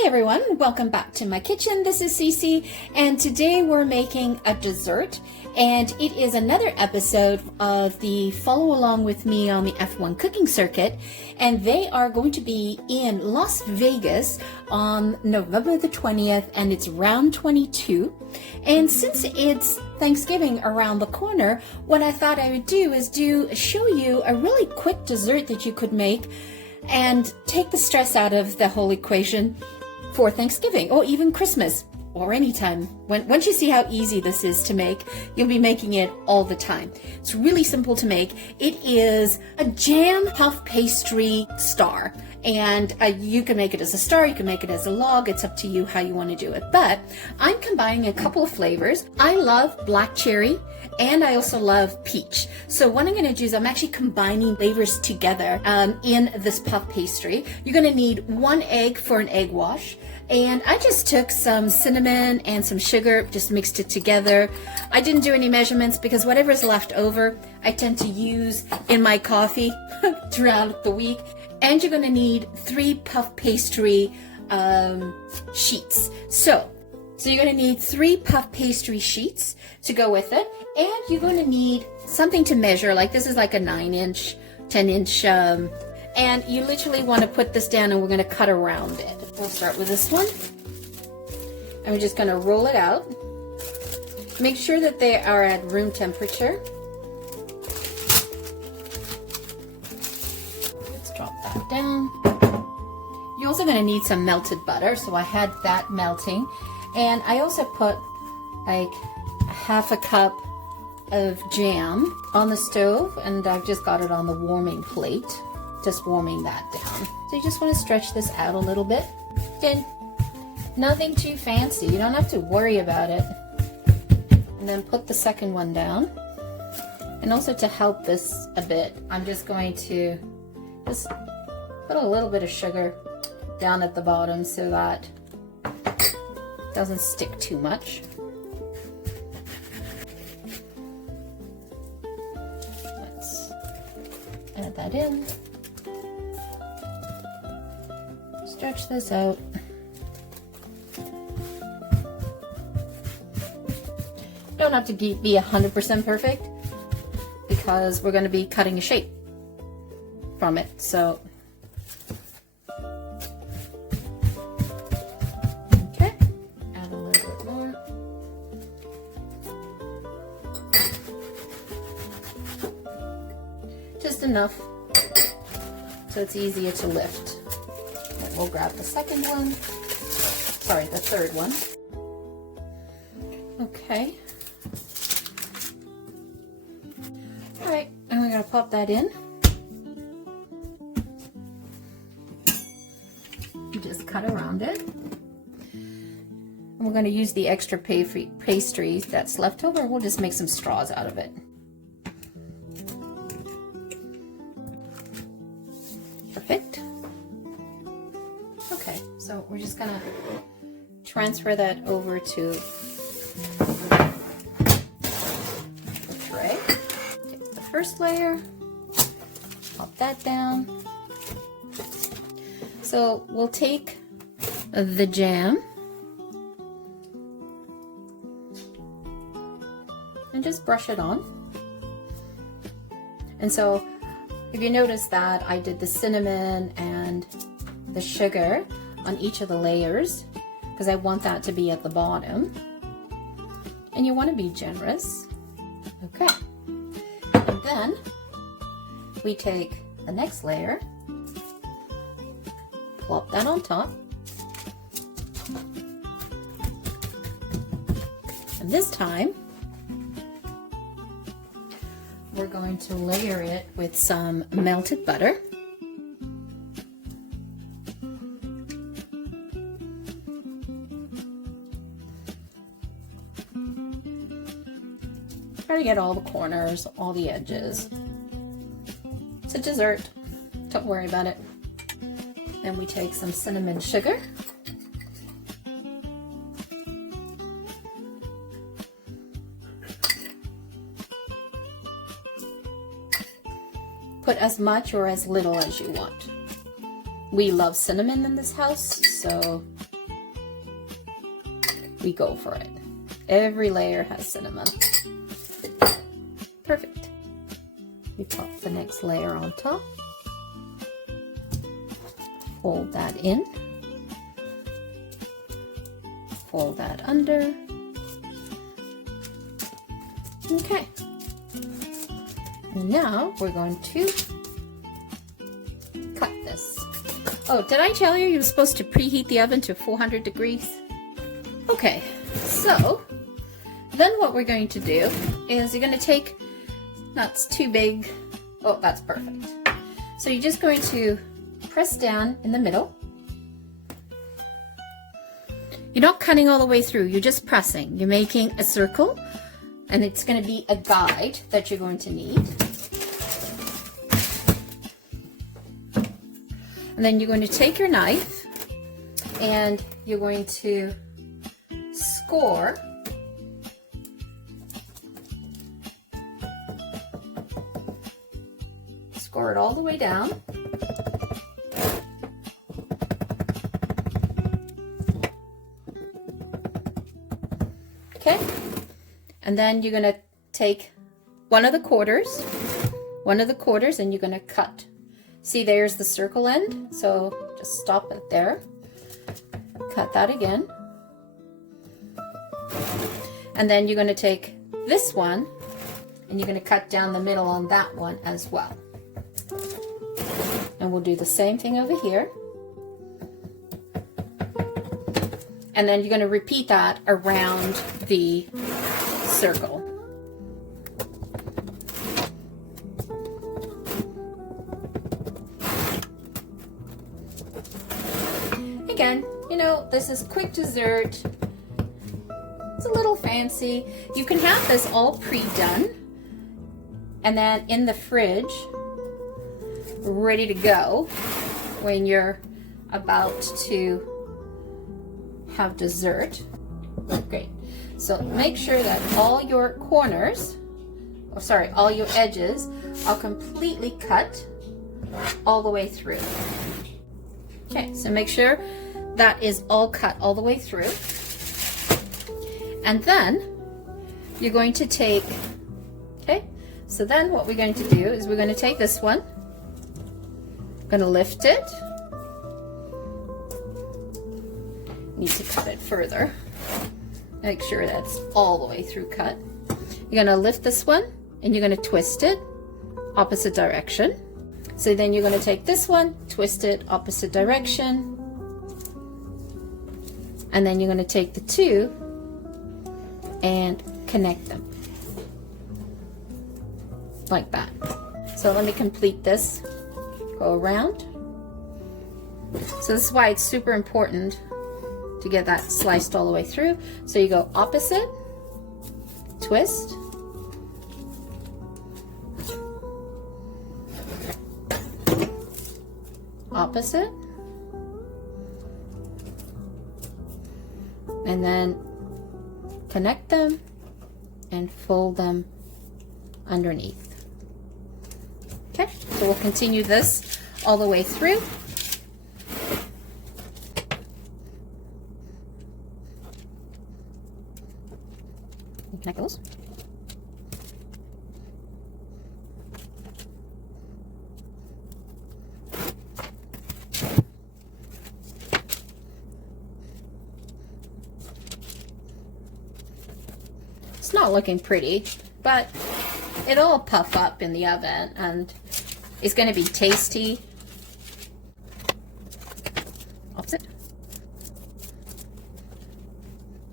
Hey everyone, welcome back to my kitchen. This is Cece, and today we're making a dessert, and it is another episode of the Follow Along with Me on the F1 Cooking Circuit, and they are going to be in Las Vegas on November the 20th, and it's round 22. And since it's Thanksgiving around the corner, what I thought I would do is show you a really quick dessert that you could make and take the stress out of the whole equation for Thanksgiving or even Christmas or anytime. Once you see how easy this is to make, you'll be making it all the time. It's really simple to make. It is a jam puff pastry star, and you can make it as a star, you can make it as a log. It's up to you how you want to do it. But I'm combining a couple of flavors. I love black cherry and I also love peach. So what I'm going to do is I'm actually combining flavors together in this puff pastry. You're going to need 1 egg for an egg wash. And I just took some cinnamon and some sugar, just mixed it together. I didn't do any measurements because whatever's left over, I tend to use in my coffee throughout the week. And you're going to need 3 puff pastry sheets. So you're going to need 3 puff pastry sheets to go with it. And you're going to need something to measure, like this is like a 9-inch, 10-inch, and you literally want to put this down and we're going to cut around it. We'll start with this one. And we're just going to roll it out. Make sure that they are at room temperature. Let's drop that down. You're also going to need some melted butter, so I had that melting. And I also put like 1/2 cup of jam on the stove, and I've just got it on the warming plate, just warming that down. So you just want to stretch this out a little bit. Again, nothing too fancy, you don't have to worry about it. And then put the second one down. And also to help this a bit, I'm just going to just put a little bit of sugar down at the bottom so that it doesn't stick too much. Let's add that in. Stretch this out. Don't have to be 100% perfect because we're going to be cutting a shape from it. So, okay, add a little bit more. Just enough so it's easier to lift. We'll grab the second one, sorry, the third one. Okay. All right, and we're gonna pop that in. Just cut around it. And we're gonna use the extra pastry that's left over. We'll just make some straws out of it. Perfect. Okay, so we're just gonna transfer that over to the tray. Take the first layer, pop that down. So we'll take the jam and just brush it on. And so if you notice that I did the cinnamon and the sugar on each of the layers because I want that to be at the bottom, and you want to be generous. Okay, and then we take the next layer, plop that on top, and this time we're going to layer it with some melted butter. Try to get all the corners, all the edges. It's a dessert, don't worry about it. Then we take some cinnamon sugar. Put as much or as little as you want. We love cinnamon in this house, so we go for it. Every layer has cinnamon. Perfect. We pop the next layer on top. Fold that in. Fold that under. Okay. And now we're going to cut this. Oh, did I tell you you're supposed to preheat the oven to 400 degrees? Okay, so then what we're going to do is you're going to take, that's too big. Oh, that's perfect. So you're just going to press down in the middle. You're not cutting all the way through, you're just pressing. You're making a circle, and it's going to be a guide that you're going to need. And then you're going to take your knife and you're going to score it all the way down. Okay, and then you're going to take one of the quarters and you're going to cut. See, there's the circle end, so just stop it there. Cut that again. And then you're going to take this one and you're going to cut down the middle on that one as well. And we'll do the same thing over here. And then you're going to repeat that around the circle. Again, you know, this is quick dessert. It's a little fancy. You can have this all pre-done and then in the fridge, ready to go when you're about to have dessert. Great. So make sure that all your corners, all your edges are completely cut all the way through. Okay, so make sure that is all cut all the way through. And then you're going to take, okay, so then what we're going to do is we're going to take this one, going to lift it. Need to cut it further. Make sure that's all the way through cut. You're going to lift this one and you're going to twist it opposite direction. So then you're going to take this one, twist it opposite direction, and then you're going to take the two and connect them like that. So let me complete this. Go around. So this is why it's super important to get that sliced all the way through. So you go opposite, twist, opposite, and then connect them and fold them underneath. Okay, so we'll continue this all the way through. Connect those. It's not looking pretty, but it'll puff up in the oven and it's going to be tasty. Opposite.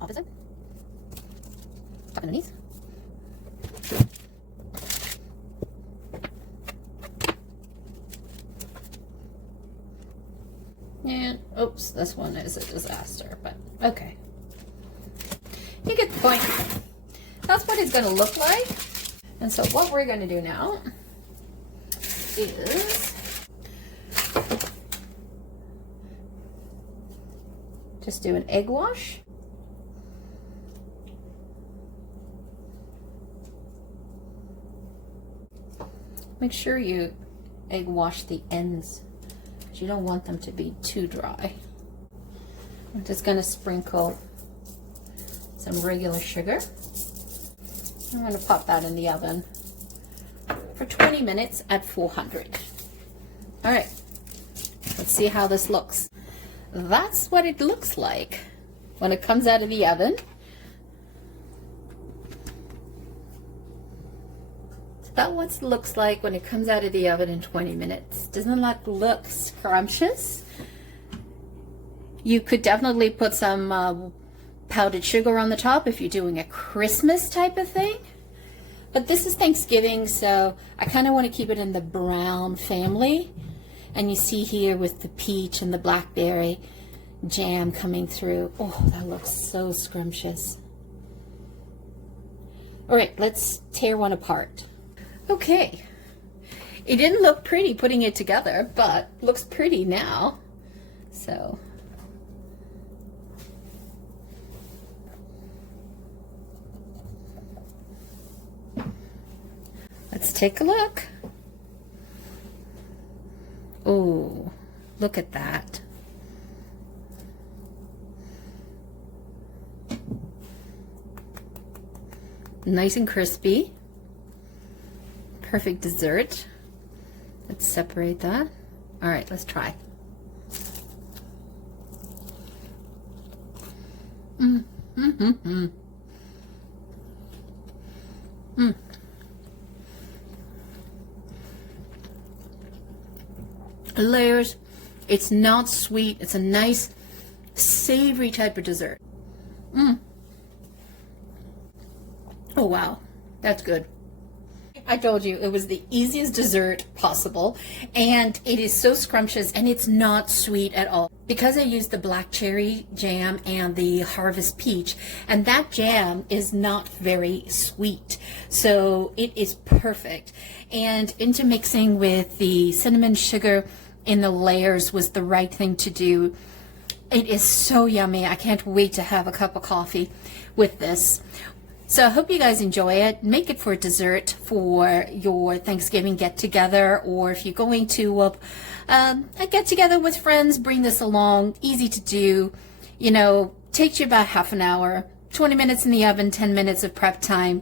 Opposite. Underneath. And oops, this one is a disaster, but okay. You get the point. That's what it's going to look like. And so what we're going to do now is just do an egg wash. Make sure you egg wash the ends, because you don't want them to be too dry. I'm just going to sprinkle some regular sugar. I'm going to pop that in the oven for 20 minutes at 400. All right, let's see how this looks. That's what it looks like when it comes out of the oven. That's what it looks like when it comes out of the oven in 20 minutes. Doesn't that look scrumptious? You could definitely put some powdered sugar on the top if you're doing a Christmas type of thing. But this is Thanksgiving, so I kind of want to keep it in the brown family. And you see here with the peach and the blackberry jam coming through. Oh, that looks so scrumptious. All right, let's tear one apart. Okay, it didn't look pretty putting it together, but looks pretty now. So let's take a look. Oh, look at that. Nice and crispy. Perfect dessert. Let's separate that. All right, let's try. Layers. It's not sweet. It's a nice savory type of dessert. Oh wow, that's good. I told you it was the easiest dessert possible, and it is so scrumptious, and it's not sweet at all because I used the black cherry jam and the harvest peach, and that jam is not very sweet, so it is perfect. And intermixing with the cinnamon sugar in the layers was the right thing to do. It is so yummy. I can't wait to have a cup of coffee with this. So I hope you guys enjoy it. Make it for dessert for your Thanksgiving get-together, or if you're going to a get-together with friends, bring this along. Easy to do. You know, takes you about half an hour, 20 minutes in the oven, 10 minutes of prep time.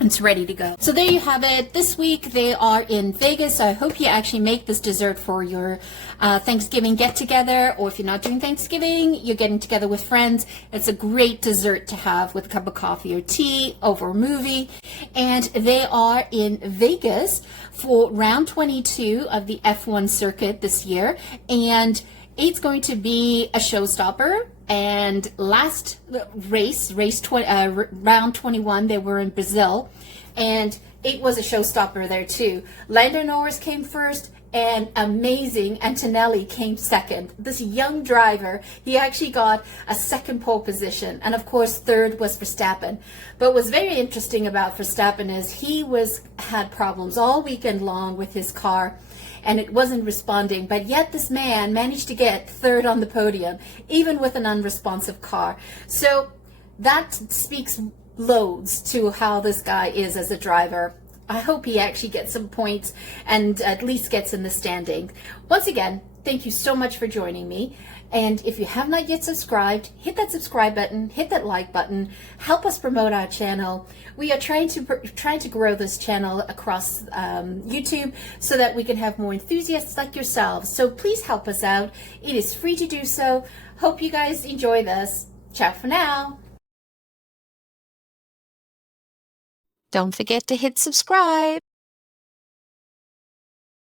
It's ready to go. So there you have it. This week they are in Vegas. So I hope you actually make this dessert for your Thanksgiving get-together, or if you're not doing Thanksgiving, you're getting together with friends. It's a great dessert to have with a cup of coffee or tea over a movie. And they are in Vegas for round 22 of the F1 circuit this year. And it's going to be a showstopper. And last round 21, they were in Brazil, and it was a showstopper there too. Lando Norris came first, and amazing Antonelli came second. This young driver, he actually got a second pole position, and of course third was Verstappen. But what's very interesting about Verstappen is he had problems all weekend long with his car, and it wasn't responding, but yet this man managed to get third on the podium, even with an unresponsive car. So that speaks loads to how this guy is as a driver. I hope he actually gets some points and at least gets in the standing. Once again, thank you so much for joining me. And if you have not yet subscribed, hit that subscribe button, hit that like button, help us promote our channel. We are trying to grow this channel across YouTube so that we can have more enthusiasts like yourselves. So please help us out. It is free to do so. Hope you guys enjoy this. Ciao for now. Don't forget to hit subscribe.